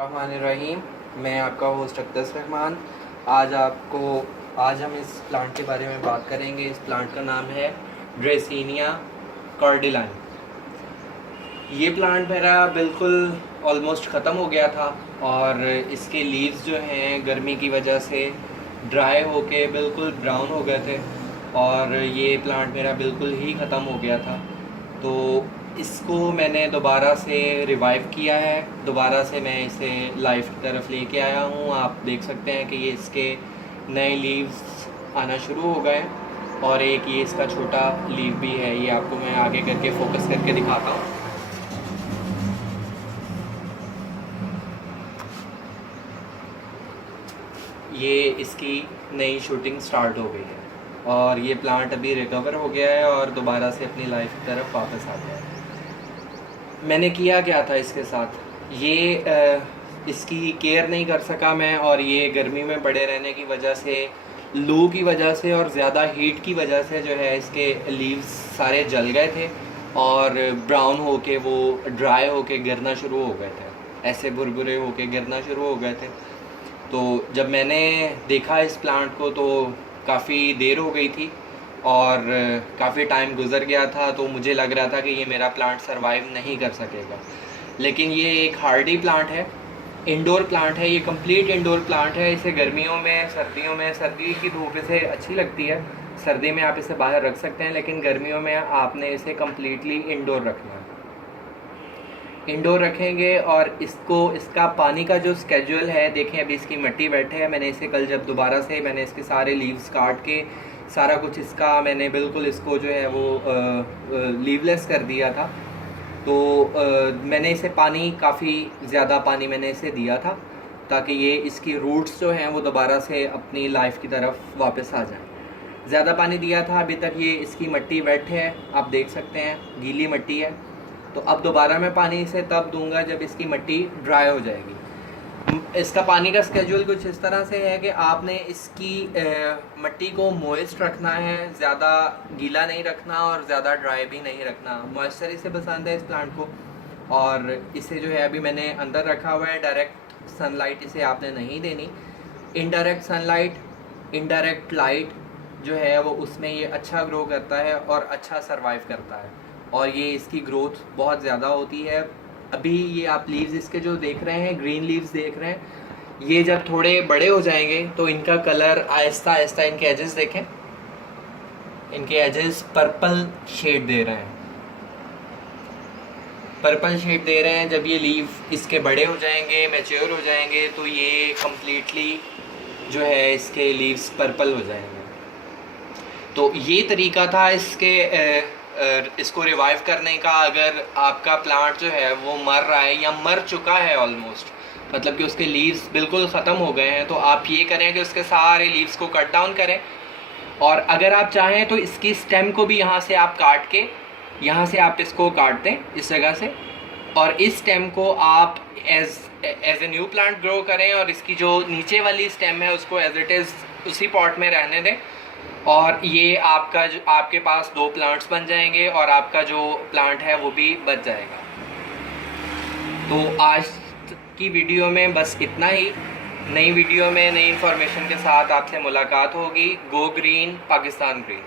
रहीम, मैं आपका होस्ट अक्दस रहमान। आज हम इस प्लांट के बारे में बात करेंगे। इस प्लांट का नाम है ड्रेसिनिया कॉर्डिलाइन। ये प्लांट मेरा बिल्कुल ऑलमोस्ट ख़त्म हो गया था और इसके लीव्स जो हैं गर्मी की वजह से ड्राई होके बिल्कुल ब्राउन हो गए थे और ये प्लांट मेरा बिल्कुल ही ख़त्म हो गया था। तो इसको मैंने दोबारा से रिवाइव किया है, दोबारा से मैं इसे लाइफ की तरफ लेके आया हूँ। आप देख सकते हैं कि ये इसके नए लीव्स आना शुरू हो गए और एक ये इसका छोटा लीव भी है। ये आपको मैं आगे करके फोकस करके दिखाता हूँ। ये इसकी नई शूटिंग स्टार्ट हो गई है और ये प्लांट अभी रिकवर हो गया है और दोबारा से अपनी लाइफ की तरफ वापस आ गया है। मैंने किया क्या था इसके साथ, इसकी केयर नहीं कर सका मैं और ये गर्मी में पड़े रहने की वजह से, लू की वजह से और ज़्यादा हीट की वजह से जो है इसके लीव्स सारे जल गए थे और ब्राउन होके वो ड्राई होके गिरना शुरू हो गए थे, ऐसे बुरबुरे होके गिरना शुरू हो गए थे। तो जब मैंने देखा इस प्लांट को तो काफ़ी देर हो गई थी और काफ़ी टाइम गुज़र गया था, तो मुझे लग रहा था कि ये मेरा प्लांट सरवाइव नहीं कर सकेगा। लेकिन ये एक हार्डी प्लांट है, इंडोर प्लांट है, ये कंप्लीट इंडोर प्लांट है। इसे गर्मियों में, सर्दियों में, सर्दी की धूप इसे अच्छी लगती है, सर्दी में आप इसे बाहर रख सकते हैं, लेकिन गर्मियों में आपने इसे कम्प्लीटली इंडोर रखना है। इंडोर रखेंगे और इसका पानी का जो स्केड्यूल है, देखें अभी इसकी मिट्टी बैठे है। मैंने इसे कल जब दोबारा से मैंने इसके सारे लीव्स काट के सारा कुछ इसका मैंने बिल्कुल इसको जो है वो लीवलेस कर दिया था। तो मैंने इसे पानी, काफ़ी ज़्यादा पानी मैंने इसे दिया था ताकि ये इसकी रूट्स जो हैं वो दोबारा से अपनी लाइफ की तरफ वापस आ जाएं। ज़्यादा पानी दिया था, अभी तक ये इसकी मिट्टी वेट है, आप देख सकते हैं गीली मिट्टी है। तो अब दोबारा मैं पानी इसे तब दूंगा जब इसकी मिट्टी ड्राई हो जाएगी। इसका पानी का स्केड्यूल कुछ इस तरह से है कि आपने इसकी मिट्टी को मॉइस्ट रखना है, ज़्यादा गीला नहीं रखना और ज़्यादा ड्राई भी नहीं रखना। मॉइस्चर इसे पसंद है इस प्लांट को और इसे जो है अभी मैंने अंदर रखा हुआ है। डायरेक्ट सनलाइट इसे आपने नहीं देनी, इनडायरेक्ट सनलाइट, इनडायरेक्ट लाइट जो है वो उसमें ये अच्छा ग्रो करता है और अच्छा सर्वाइव करता है और ये इसकी ग्रोथ बहुत ज़्यादा होती है। अभी ये आप लीव्स इसके जो देख रहे हैं, ग्रीन लीव्स देख रहे हैं, ये जब थोड़े बड़े हो जाएंगे तो इनका कलर आहिस्ता आहिस्ता, इनके एजेस देखें, इनके एजेस पर्पल शेड दे रहे हैं, पर्पल शेड दे रहे हैं। जब ये लीव इसके बड़े हो जाएंगे, मैच्योर हो जाएंगे, तो ये कम्प्लीटली जो है इसके लीव्स पर्पल हो जाएंगे। तो ये तरीका था इसको रिवाइव करने का। अगर आपका प्लांट जो है वो मर रहा है या मर चुका है ऑलमोस्ट, मतलब कि उसके लीव्स बिल्कुल ख़त्म हो गए हैं, तो आप ये करें कि उसके सारे लीव्स को कट डाउन करें और अगर आप चाहें तो इसकी स्टेम को भी यहाँ से आप काट के, यहाँ से आप इसको काट दें इस जगह से और इस स्टेम को आप as a new plant grow करें और इसकी जो नीचे वाली स्टेम है उसको एज इट इज़ उसी पॉट में रहने दें और ये आपके पास 2 प्लांट्स बन जाएंगे और आपका जो प्लांट है वो भी बच जाएगा। तो आज की वीडियो में बस इतना ही। नई वीडियो में नई इन्फॉर्मेशन के साथ आपसे मुलाकात होगी। Go green, Pakistan green.